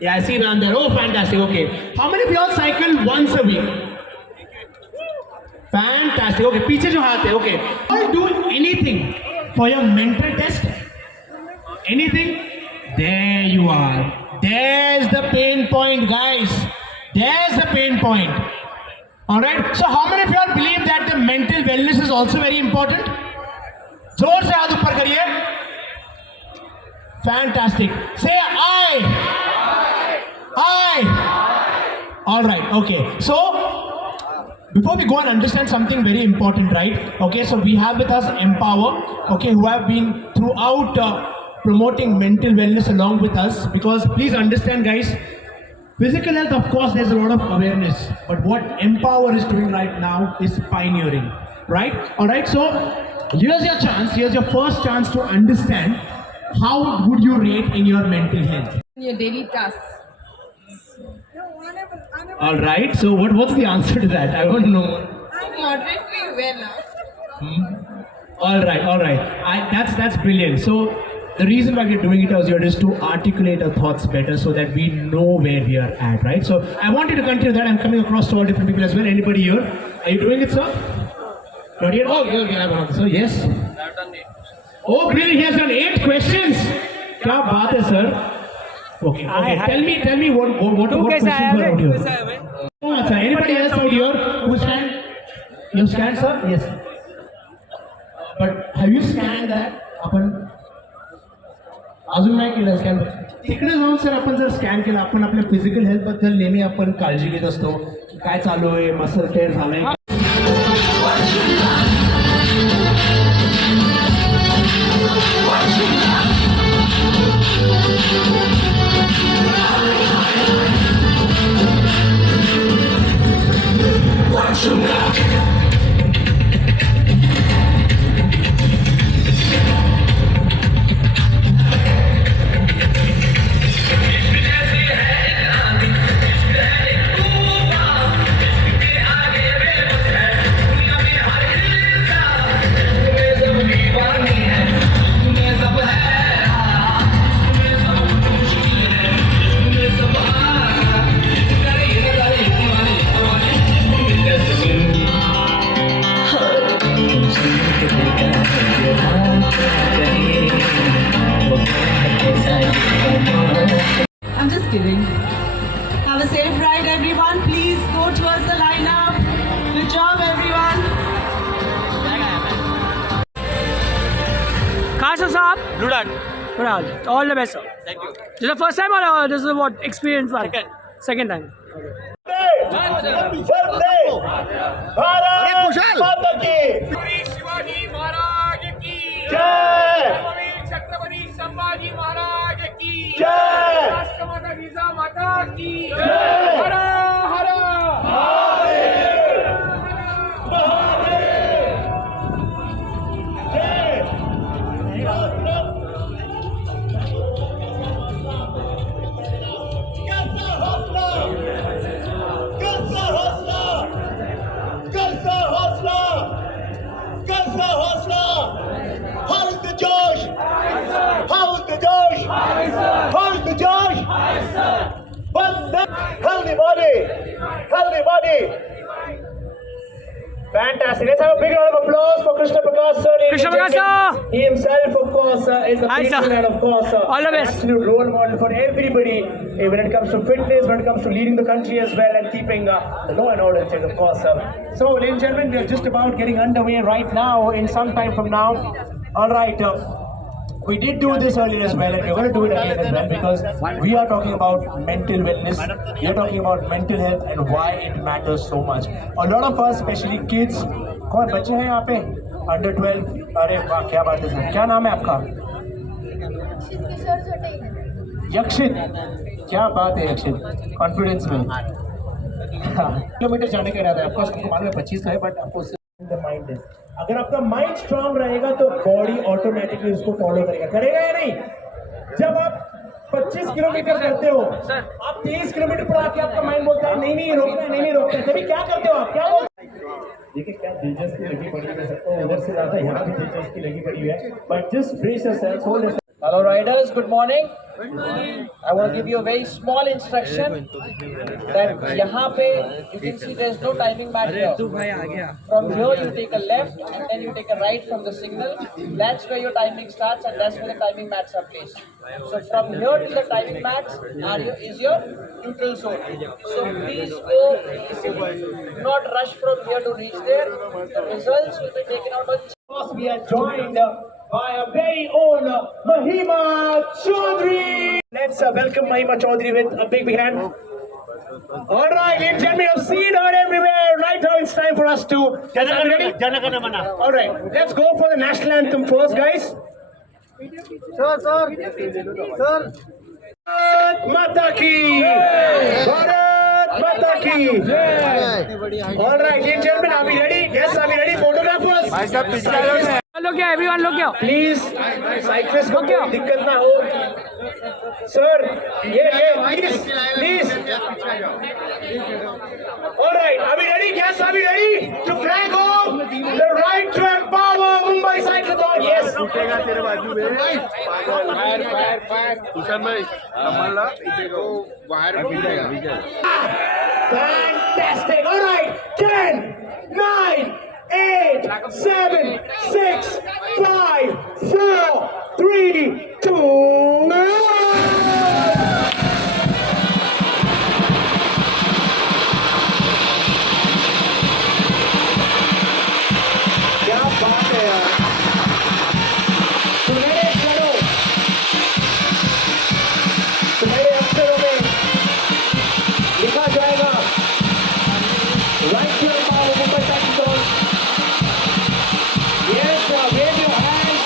Yeah, I see around there. Oh, fantastic. Okay. How many of y'all cycle once a week? Fantastic. Okay. पीछे जो हाथ है. Okay. All do anything for your mental test? Anything? There you are. There's the pain point, guys. There's the pain point. Alright. So how many of y'all believe that the mental wellness is also very important? जोर से हाथ ऊपर करिए. Fantastic. Say I. All right. Okay. So before we go and understand something very important, right? Okay. So we have with us Empower. Okay, who have been throughout promoting mental wellness along with us. Because please understand, guys. Physical health, of course, there's a lot of awareness. But what Empower is doing right now is pioneering. Right? All right. So here's your chance. Here's your first chance to understand how would you rate in your mental health. Your daily tasks. All right. So what's the answer to that? I don't know. I'm moderately well. All right. That's brilliant. So the reason why we're doing it is just to articulate our thoughts better, so that we know where we are at, right? So I want you to continue that. I'm coming across to all different people as well. Anybody here? Are you doing it, sir? Not yet. Oh, you have an answer. Yes. I've done it. Oh, brilliant. He has done 8 questions. क्या बात है, sir? Okay. Tell me what questions were out here. Oh, sir. Anybody else out here who scanned? You scanned, sir? Yes. But have you scanned that? आपण अजून नाही केलं scan. तिकडे जाऊन sir आपण जर स्कॅन केलं, आपण आपल्या फिजिकल हेल्थ बद्दल नेहमी आपण काळजी घेत असतो की काय चालू आहे, मसल टेअर झालंय. I'm just kidding. Have a safe ride, everyone. Please go towards the lineup. Good job, everyone. Kasa Saab, Blue Dart. all the best, sir. Thank you. This is the first time or this is what experience one? Second time. Shivaji Maharaj की जय. छत्रपती संभाजी महाराज की जय. राष्ट्रमाता जिजामाता की जय. हर हर Fantastic. Let's have a big round of applause for Krishna Prakash sir. Krishna Prakash sir. He himself, of course, is a Hi, sir. patron and, of course, All the an best. absolute role model for everybody when it comes to fitness, when it comes to leading the country as well, and keeping the law and order in check, of course. So, ladies and gentlemen, we are just about getting underway right now. In some time from now, all right. we did do this earlier as well, and we're going to do it again as well, because we are talking about mental wellness, we are talking about mental health and why it matters so much. A lot of us, especially kids, कौन बच्चे हैं यहाँ पे under 12? अरे वाह, क्या बात है सर, क्या नाम है आपका? यक्षित, क्या बात है यक्षित, कॉन्फिडेंस में किलोमीटर जाने का इरादा है आपका, उसको मालूम है 25 है, बट आपको द माइंड है, अगर आपका माइंड स्ट्रांग रहेगा तो बॉडी ऑटोमेटिकली उसको फॉलो करेगा, करेगा या नहीं? जब आप 25 किलोमीटर करते हो, आप 23 किलोमीटर पर आके आपका माइंड बोलता है नहीं नहीं रोकना है, नहीं नहीं रोकना है, तभी क्या करते हो आप, क्या बोलते हो? देखिए क्या दिलचस्पी लगी पड़ी है सबको, उधर से ज्यादा यहाँ भी दिलचस्पी लगी पड़ी है, but just brace yourself, hold yourself. Hello riders, good morning. I will give you a very small instruction that यहाँ पे you can see there is no timing mat here. From here you take a left and then you take a right from the signal. That's where your timing starts and that's where the timing mats are placed. So from here to the timing mats is your neutral zone. So please go easy. Do not rush from here to reach there. The results will be taken out on. We are joined by our very own Mahima Chaudhary. Let's welcome Mahima Chaudhary with a big hand. All right, ladies and gentlemen, I've seen her everywhere. Right now, it's time for us to. Ready? All right, let's go for the national anthem first, guys. Sir. Bharat Mata ki. Bharat Mata ki. All right, ladies and gentlemen, are we ready? Yes, are we ready? Photographers. Look here, everyone, look here. Please cyclist को कोई दिक्कत ना हो sir, ये please. Alright, are we ready? Yes, are we ready to flag off the right to empower Mumbai Cyclothon? Yes. उठेगा तेरे बाजू में फायर कुशन भाई संभालना इधर को बाहर विजय. Fantastic. All right, 10, 9, 8, 7, 6, 5, 4, 3, 2, 1. क्या बात है यार, सुनहरे अक्षरों में लिखा जाएगा right to empower Mumbai cyclothon. Yes, wave your hands.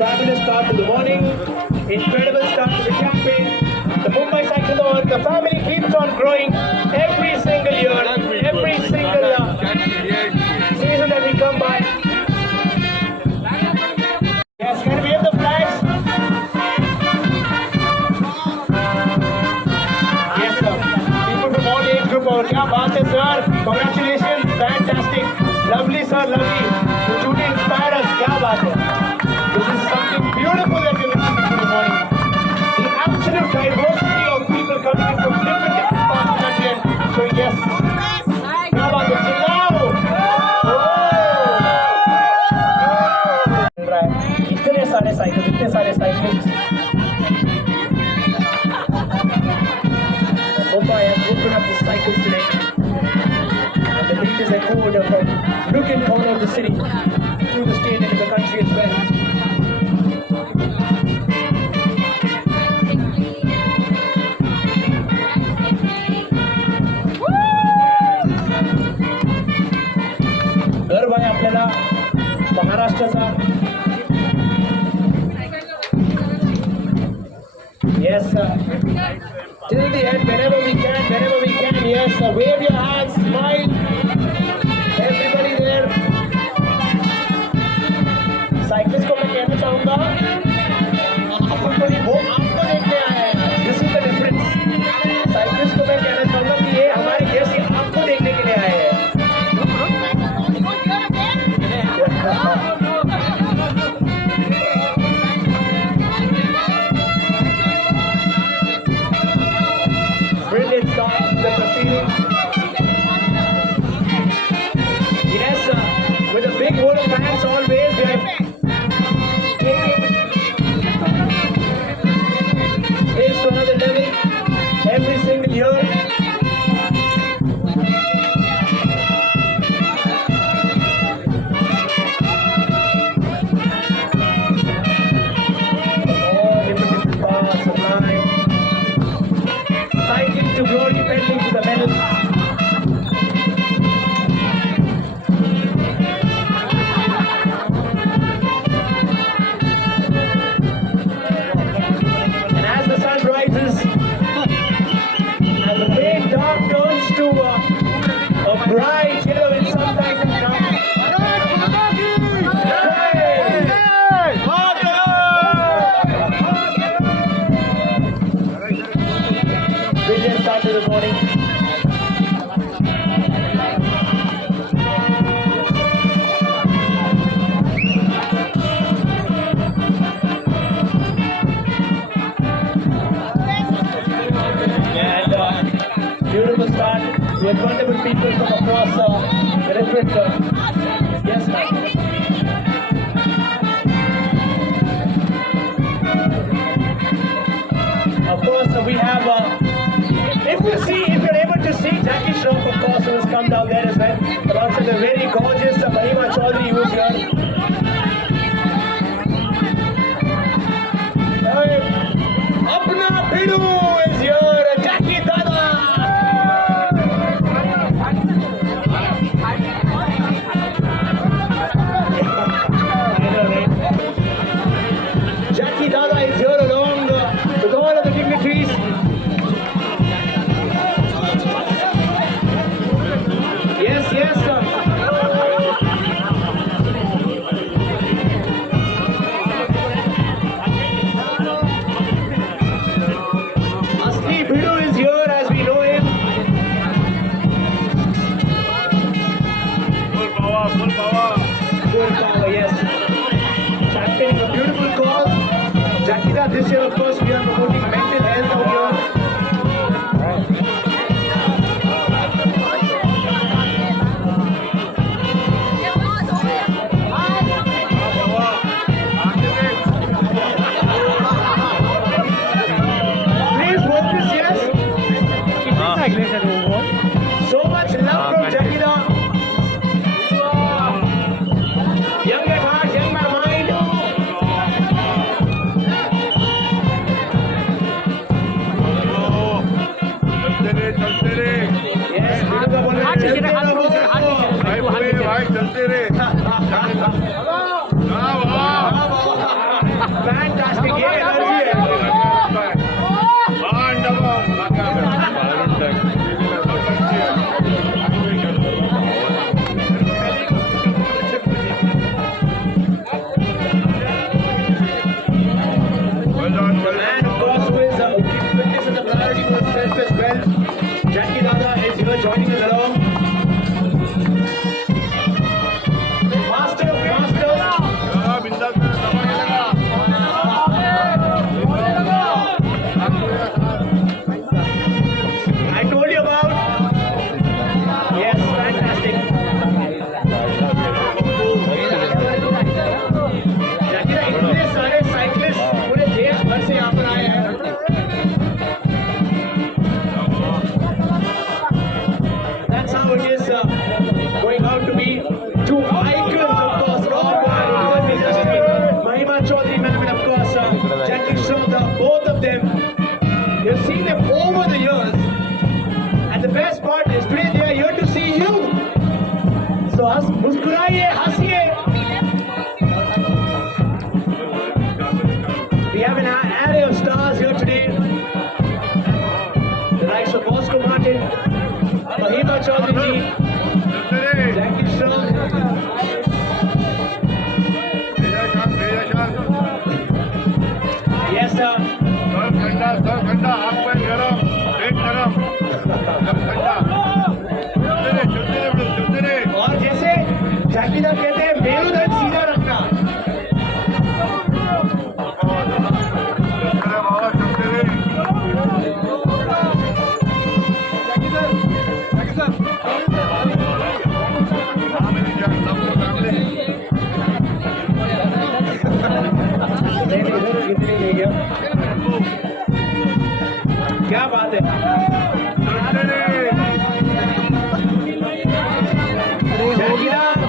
Fabulous start to the morning. Incredible start to the campaign. The Mumbai Cyclothon, the family keeps on growing every single year, every single season that we come by. Yes, can we have the flags? और क्या बात है sir, congratulations, fantastic, lovely sir, lovely, you truly inspire us, क्या बात है. This is something beautiful that we're listening to this morning. The absolute diversity of people coming in from different parts of the country and showing yes. क्या बात है, चिल्लाओ. इतने सारे cycle, इतने सारे cycle. Mumbai has woken up the cycles today, and the leaders are forward of a nook and corner of the city, through the state and in the country as well. गर्व आहे आपल्याला महाराष्ट्राचा. Yes, sir. Till the end, whenever we can, yes, sir. Wave your hands, smile. Everybody there. Cyclist को मैं कहना चाहूँगा, वो आपको देखने आए हैं. This is the difference. Cyclist को मैं कहना चाहूँगा कि ये हमारे देश के आपको देखने के लिए आए हैं. Brilliant start to the proceedings. bright yellow in some places now. Brilliant start to the morning. Beautiful start. We have wonderful people from across the different. Yes, ma'am. Of course, we have. If you're able to see Jackie Shroff, of course, who has come down there as well. Alongside the very gorgeous Mahima Chaudhary, who's here. Apna Bhidu is here. Jackie Dada. Jackie Dada is here along with all of the dignitaries. Yes, yes, sir. Asli Bhidu is here as we know him. Full power, yes. Championing a beautiful cause. Jackie Dada, this year, of course, we are promoting mental health out here. Please focus, yes. So much love from Jackie Dada. Young at heart, young at mind. Yes, Bhidu का बोलना चलते रहे। Fantastic, ये energy है। And of course, who is keeps fitness as a priority for himself as well. Jackie Dada is here joining us along. Faster. I told you about. Yes, fantastic. Jackie Dada, इतने सारे cyclists पूरे देश भर से यहाँ पर आए हैं. That's how it is going out to be two icons, of course, Mahima Chaudhary, ma'am, and of course Jackie Shroff, both of them. You've seen them over the years, and the best part is today they are here to see you. So मुस्कुराइए, हंसिए. We have an array of stars here today. The likes of Bosco Martin, Mahima Chaudhary ji, Jackie Shroff. Yes, sir. ठंडा आग पर गरम पेट गरम चलते रहे और जैसे जैकी दत्त कहते हैं मेरुदंड सीधा रखना. क्या बात है.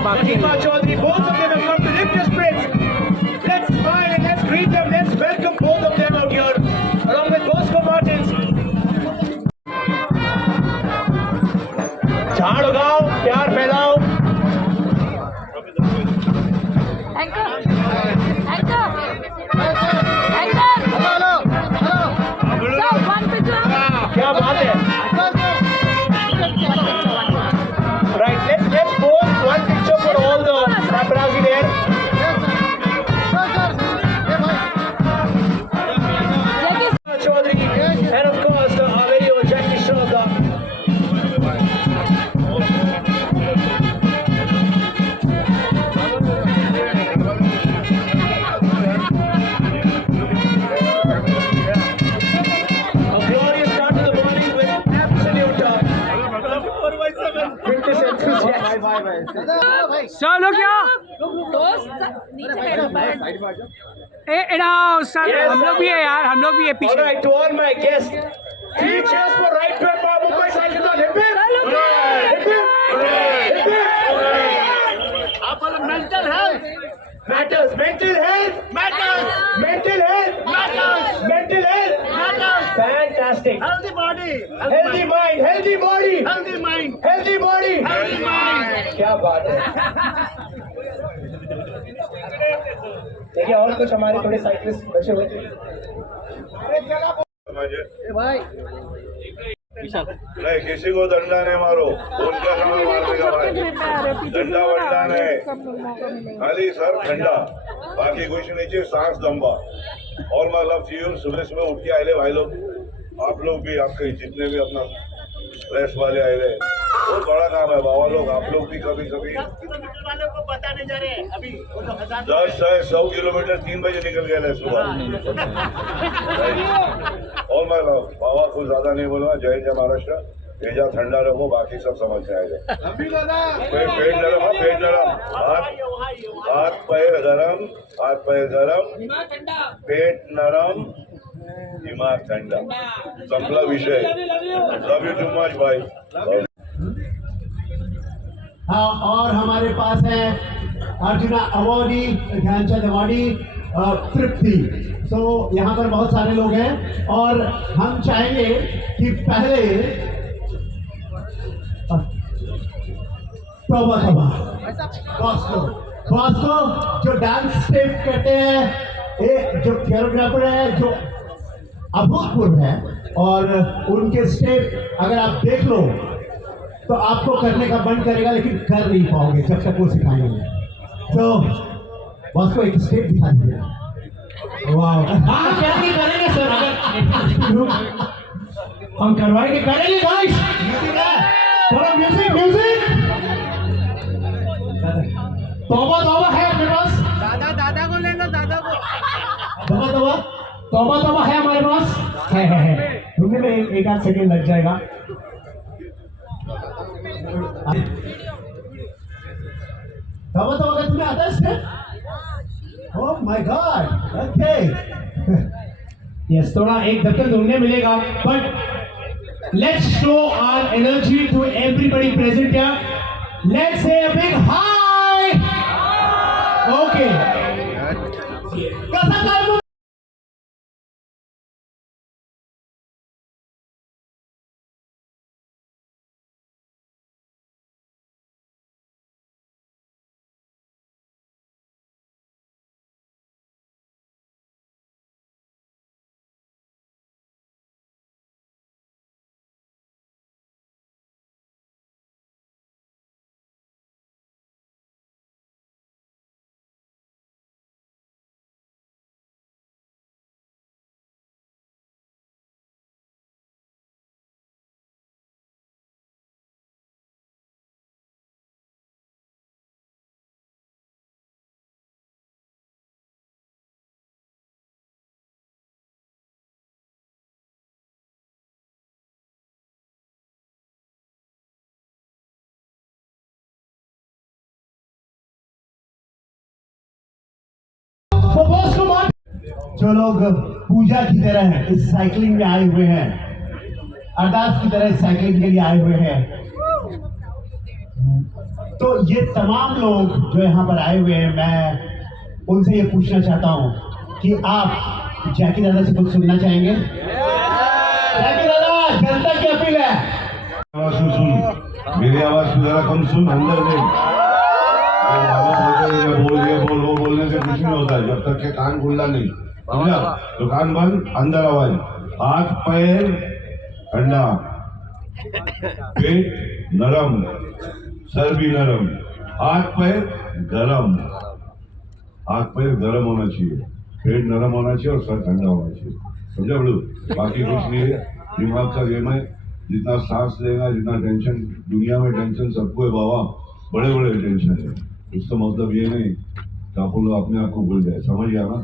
Mahima Chaudhary, both of them have come to lift your spirits. Let's smile and let's greet them. Let's welcome both of them out here, along with Bosco Martins. झाड़ उगाओ, प्यार फैलाओ. क्या बात है. चलो क्या सर हम लोग भी है यार, हम लोग भी है पीछे. Alright, to all my guests, 3 cheers for right to Empower Mumbai Cyclone. Hip hip! Hip hip! Mental health matters. Mental health matters. Mental health matters. Mental health matters. Fantastic. Healthy body. Healthy mind. Healthy body. Healthy mind. Healthy body. Healthy mind. क्या बात है. देखिए और कुछ हमारे थोड़े cyclist बचे हुए थे. नहीं, किसी को डंडा नहीं मारो, उनका समय मारने का भाई. डंडा वंडा नहीं, खाली सर ठंडा, बाकी कुछ नीचे सांस दम्बा. और मैं लव यू. सुबह सुबह उठ के आए भाई लोग, आप लोग भी, आपके जितने भी अपना प्रेस वाले आए रहे, बहुत बड़ा काम है बाबा लोग. आप लोग भी कभी कभी 10 से 100 किलोमीटर 3 बजे निकल गए सुबह. और मैं बाबा कुछ ज्यादा नहीं बोलूंगा. जय जय महाराष्ट्र. भेजा ठंडा रखो, बाकी सब समझ में आएगा. पेट नरम, पेट नरम, हाथ पैर गरम, हाथ पैर गरम, पेट नरम, दिमाग ठंडा. संपला विषय. लव यू टू मच भाई. हाँ, और हमारे पास है अर्जुना अवॉर्डी, ध्यानचंद अवॉर्डी तृप्ति. तो यहाँ पर बहुत सारे लोग हैं और हम चाहेंगे कि पहले बॉस्को जो डांस स्टेप करते हैं, एक जो कोरियोग्राफर है जो अभूतपूर्व है, और उनके स्टेप अगर आप देख लो तो आपको करने का मन करेगा, लेकिन कर नहीं पाओगे जब तक वो सिखाएंगे. तो बॉस को एक स्टेप दिखा दीजिए. वाह, हाँ करेंगे सर, अगर हम करवाएंगे, करेंगे गाइस. थोड़ा म्यूजिक म्यूजिक. तौबा तौबा है अपने पास. दादा को ले लो, दादा को. तौबा है हमारे पास. है तुमने में एक आध सेकेंड लग जाएगा. तौबा का तुम्हें आता है step? Oh my god. Okay, yes, थोड़ा एक धक्का ढूंढने मिलेगा, but let's show our energy to everybody present here. Let's say a big hi. Okay, कैसा काम जो लोग पूजा की तरह इस साइकिलिंग में आए हुए हैं, अरदास की तरह इस साइकिलिंग के लिए आए हुए हैं, तो ये तमाम लोग जो यहाँ पर आए हुए हैं, मैं उनसे ये पूछना चाहता हूँ कि आप जैकी दादा से कुछ सुनना चाहेंगे? जैकी दादा, जनता की अपील है. आवाज सुन, मेरी आवाज को जरा कम सुन, अंदर नहीं. बोल वो बोलने से कुछ नहीं होता है जब तक के कान खुला नहीं. समझा? तो कान बंद, अंदर आवाज. हाथ पैर ठंडा, पेट नरम, सर भी नरम, हाथ पैर गरम. हाथ पैर गरम होना चाहिए, पेट नरम होना चाहिए और सर ठंडा होना चाहिए. समझा बड़ू? बाकी कुछ नहीं है. दिमाग का गेम है. जितना सांस लेगा, जितना टेंशन, दुनिया में टेंशन सबको है बाबा, बड़े बड़े टेंशन है. उसका मतलब ये नहीं कि आप लोग अपने आप को भूल जाए. समझ गया ना?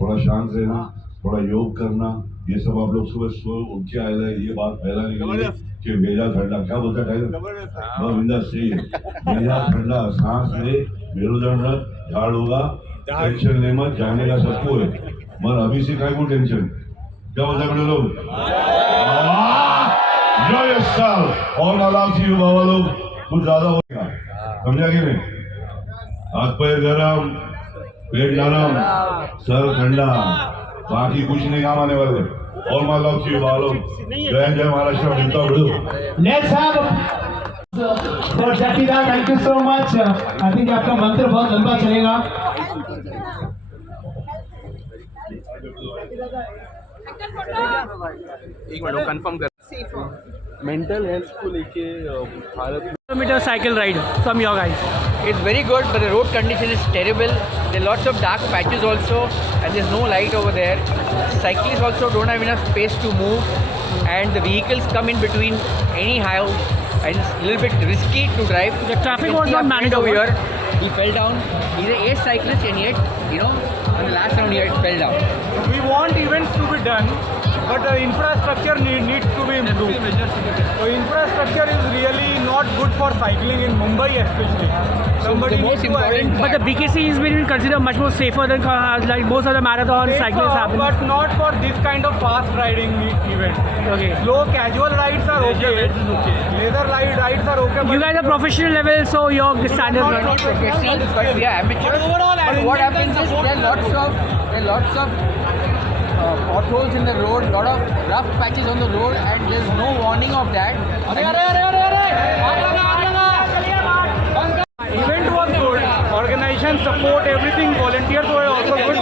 थोड़ा शांत रहना, थोड़ा योग करना, ये सब आप लोग सुबह उठ के आए, ये बात पहला नहीं. कि भेजा ठंडा, क्या बोलता टाइगर, बहुत बिंदास सही है, भेजा ठंडा, सांस ले, मेरुदंड रख, झाड़ होगा, टेंशन ले मत, जाने का सबको है, मगर अभी से काय को टेंशन, क्या बोलता है लोग, enjoy yourself, और आराम से बाबा लोग, कुछ ज्यादा होगा, समझा कि नहीं, हाथ पैर गरम, पेट नरम, सर ठंडा, बाकी कुछ नहीं काम आने वाले, और माँ लव सी बाबा लोग, जय महाराष्ट्र, मिलता हूँ। Let's have for Jackie Da, thank you so much. I think आपका मंत्र बहुत लंबा चलेगा. मेंटल हेल्थ को लेके भारत में Kilometer cycle ride from your guys. It's very good, but the road condition is terrible. There are lots of dark patches also, and there's no light over there. Cyclists also don't have enough space to move, and the vehicles come in between anyhow, and it's a little bit risky to drive. The traffic was See not our managed friend over over here. He fell down. He's an ace cyclist, and yet, on the last round, he had fell down. We want events to be done, but the infrastructure needs to be improved. So infrastructure is really not good for cycling in Mumbai especially. Somebody the most needs to important arrange But the BKC is being considered much more safer than like most of the marathon cyclists happen. but not for this kind of fast riding event. Okay. Slow casual rides are okay. Leather rides are okay. You but guys are professional level, so your standards We're not professionals, but we are amateurs. But what happens is there are lots of potholes in the road, lot of rough patches on the road, and there's no warning of that. event was good. Organization support everything. Volunteers were also good.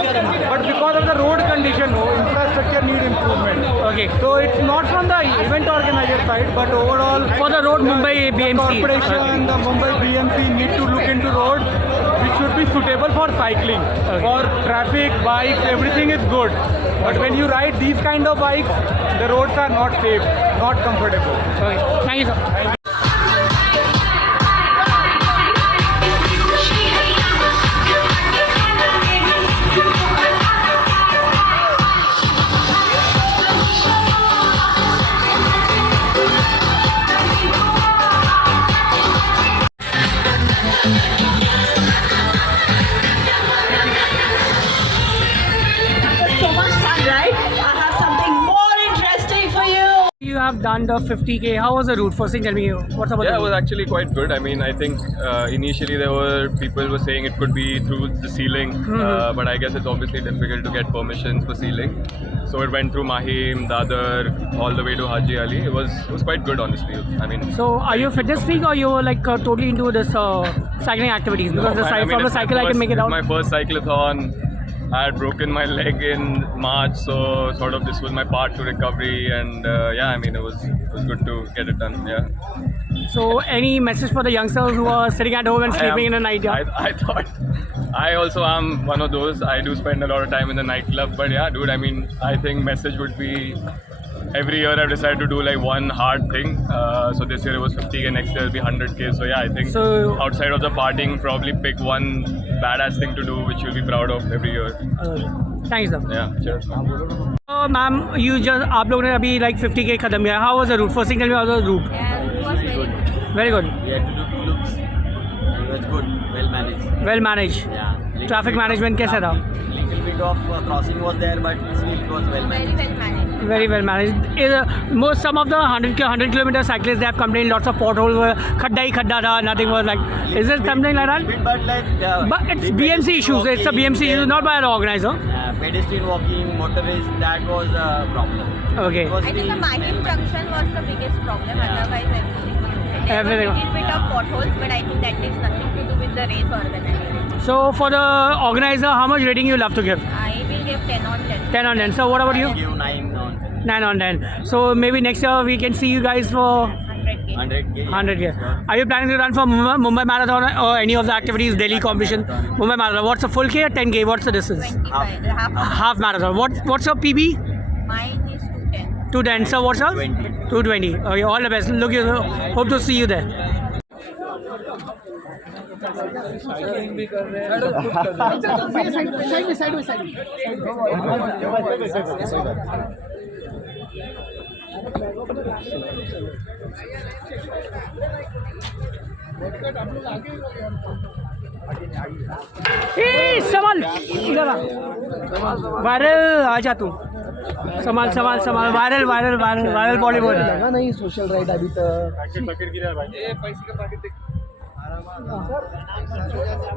But because of the road condition, infrastructure need improvement. Okay. So it's not from the event organizer side, but overall For the road, Mumbai BMC. corporation, the Mumbai BMC need to look into roads which should be suitable for cycling. For traffic, bikes, everything is good. But when you ride these kind of bikes, the roads are not safe, not comfortable. Okay. Thank you, sir. So much fun, right? I have something more interesting for you. You have done the 50K. How was the route? First thing, tell me what's about Yeah, the it was route? actually quite good. I mean, I think initially there were people were saying it could be through the ceiling, but I guess it's obviously difficult to get permissions for ceiling. So it went through Mahim, Dadar, all the way to Haji Ali. It was quite good, honestly. I mean, So, are you a fitness freak or you're like totally into this cycling activities? Because from the cycle, I can make it out. My first cyclathon. I had broken my leg in March, so sort of this was my part to recovery, and yeah, I mean it was good to get it done. Yeah. So, any message for the youngsters who are sitting at home and sleeping in the night? Yeah? I thought I also am one of those. I do spend a lot of time in the nightclub, but yeah, dude. I mean, I think message would be. Every year I've decided to do like one hard thing. So this year it was 50K, next year it'll be 100K. So yeah, I think So- outside of the partying, probably pick one badass thing to do which you'll be proud of every year. Thanks, sir. Yeah, cheers. Ma'am, आप लोगों ने अभी like 50K खत्म किया. How was the route? First thing, tell me how was the route? Yeah, it was very good. Very good. We had to do 2 loops. It was good, well managed. Well managed. Yeah. Little Traffic bit management of, कैसा था? Little bit of crossing was there, but still it was well Very managed. well managed. Very well managed. Some of the 100 kilometer cyclists, they have complained lots of potholes were khadda hi khadda tha, nothing was like. Is it something like that? Bit, but like. But it's the BMC pedestrian issues. It's a walking, BMC issue, not by the organizer. Pedestrian walking, motorists, that was a problem. Okay. It was I think the still- Mahim junction was the biggest problem. Otherwise, everything was okay. There were Everything. a little bit of potholes, but I think that is nothing to do with the race organizer. So for the organizer, how much rating you love to give? I will give 10 on 10. 10 on 10. So what about you? I give 9 on 9 on 10. So maybe next year we can see you guys for 100K. 100K. 100K. Are you planning to run for Mumbai Marathon or any of the activities, Delhi competition? Mumbai Marathon. What's a full K or 10K? What's the distance? 25. Half. Half marathon. What's your PB? Mine is 210. 210. So what's yours? 220. 220. Okay, all the best. Hope to see you there. संभाल इधर आ viral आ जा तू संभाल संभाल संभाल viral viral viral viral Bollywood नहीं social right अभी तक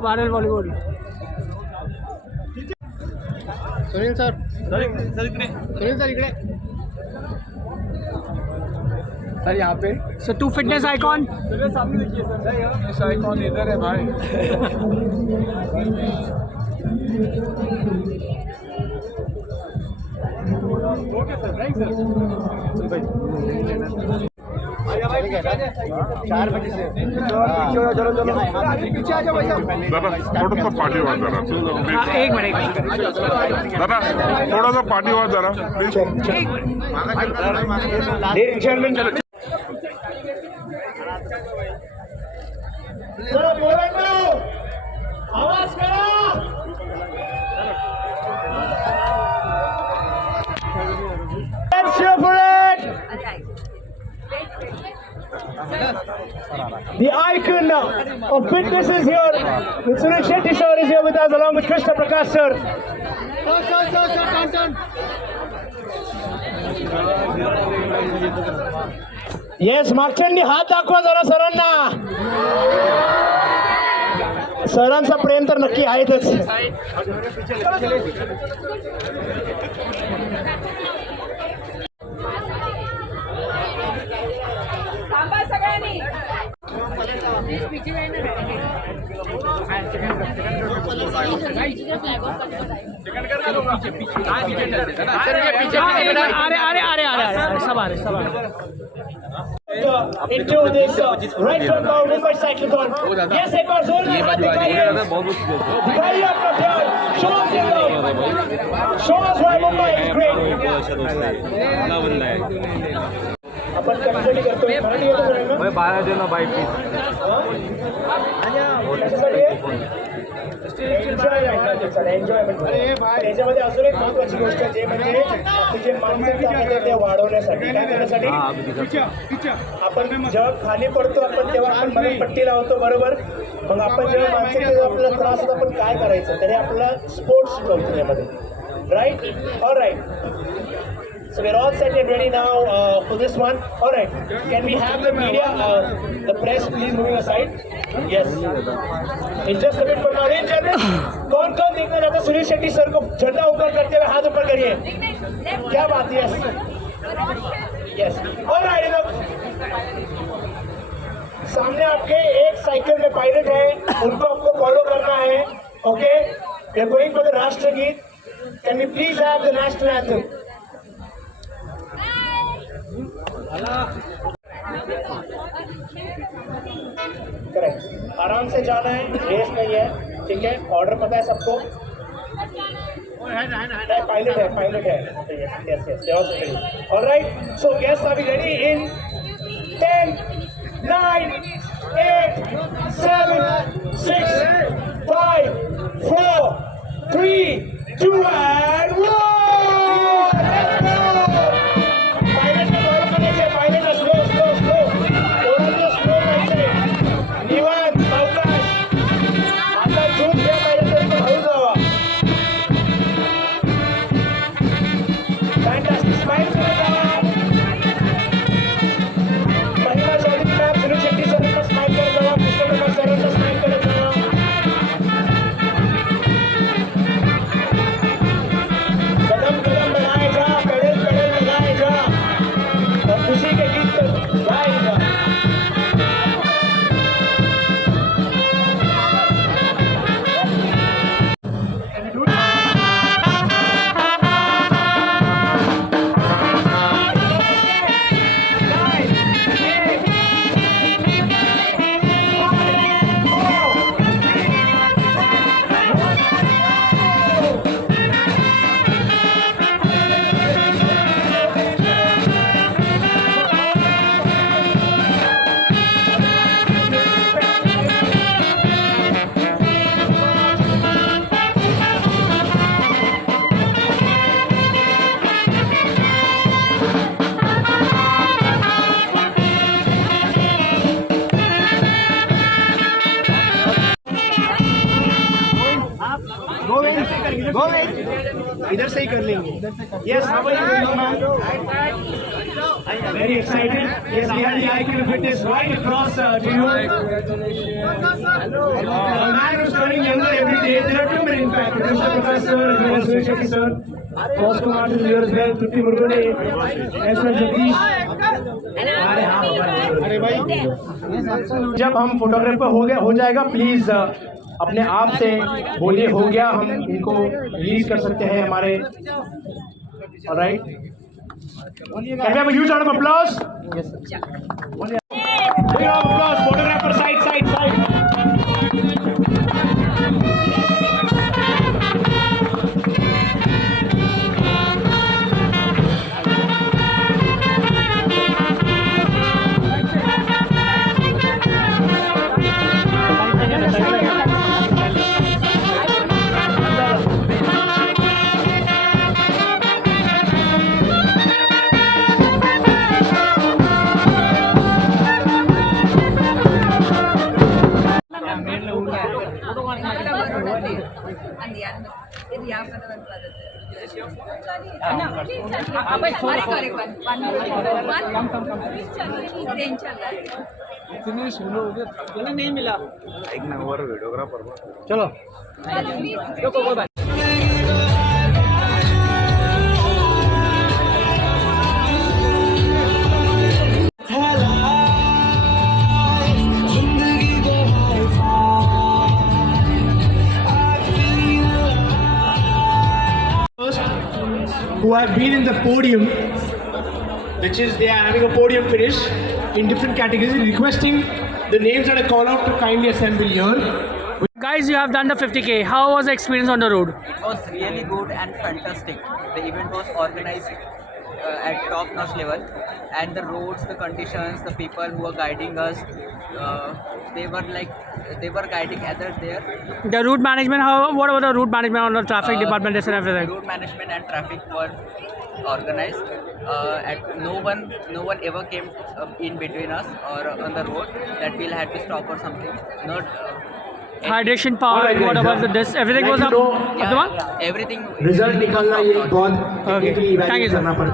वायरल बॉलीवुड सुनील सर इकडे सर यहाँ पे सो टू फिटनेस आइकॉन आइकॉन इधर है भाई चार बजे से चलो पीछे आ जाओ भैया दादा थोडासा पाठी व्हा जरा हाँ, एक मिनट दादा थोडासा पाठी व्हा जरा प्लीज आवाज करा The icon of fitness is here. Sunil Shetty sir is here with us along with Krishna Prakash sir. Yes, मागच्यांनी हात दाखवा जरा सरांना. सरांचा प्रेम तर नक्की आहेतच. थांबा सगळ्यांनी अरे अरे अरे अरे सब आ रहे सब आ रहे Into this right from now Mumbai Cyclone. Yes, एक बार जोर से हाथ दिखाइए. दिखाइए अपना प्यार. Show us your love. Show us why Mumbai is great. अपन कशासाठी करतोय? मराठी येतो सगळ्यांना? मैं 12 देना भाई प्लीज याच्यामध्ये अजून एक महत्वाची गोष्ट जे म्हणजे तुझे मानसिकता ते वाढवण्यासाठी काय करण्यासाठी आपण जेव्हा खाली पडतो आपण तेव्हा आपण मध्ये पट्टी लावतो बरोबर मग आपण जेव्हा मानसिकतेचा आपल्याला त्रास होतो आपण काय करायचं तरी आपल्याला स्पोर्ट्स शिकवतो यामध्ये right all right So we're all set and ready now for this one. All right. Can we have the media, the press, please moving aside? Yes. In just a bit from now, in general, कौन देखना चाहता है Sunil Shetty sir को झंडा ऊपर करते हुए हाथ ऊपर करिए. क्या बात है? Yes. All right. सामने आपके एक साइकिल में पायलट है, उनको आपको फॉलो करना है. Okay. We are going for the राष्ट्रगीत. Can we please have the national anthem? Correct आराम से जाना है रेस नहीं है ठीक है ऑर्डर पता है सबको पायलट है yes yes all right so guest are we ready in 10 9 8 7 6 5 4 3 2 and 1 इधर से ही कर लेंगे. Yes, how are you, ma'am? Very excited. Yes, we have the IQ Fitness right across to you. A man who's turning younger every day. There are two men, in fact. Mr. Professor as well as Suresh Shetty, sir. Boss Kumar is here as well. Tutti Murgune, as well as Jagdish. अरे हाँ, अरे भाई, जब हम photographer हो जाएगा, please अपने आप से बोलिए हो गया, हम इनको रिलीज कर सकते हैं हमारे. Alright, can we have a huge round of applause? Yes, sir. Big round of applause. Photographer side. नहीं मिला. चलो. Who have been in the podium, which is they are having a podium finish in different categories, requesting the names that I call out to kindly assemble here. Guys, you have done the 50K. How was the experience on the road? It was really good and fantastic. The event was organized at top-notch level, and the roads, the conditions, the people who were guiding us, they were guiding others there. The route management, what about the route management on the traffic department and everything? Road management and traffic were organized. No one ever came in between us or on the road that we'll have to stop or something. Not Hydration power, Alright, what guys, about this? Everything like was you up? know, Abdullah? everything. Result निकालना ये बहुत Okay. technically Thank you, evaluate sir. करना पड़ता है.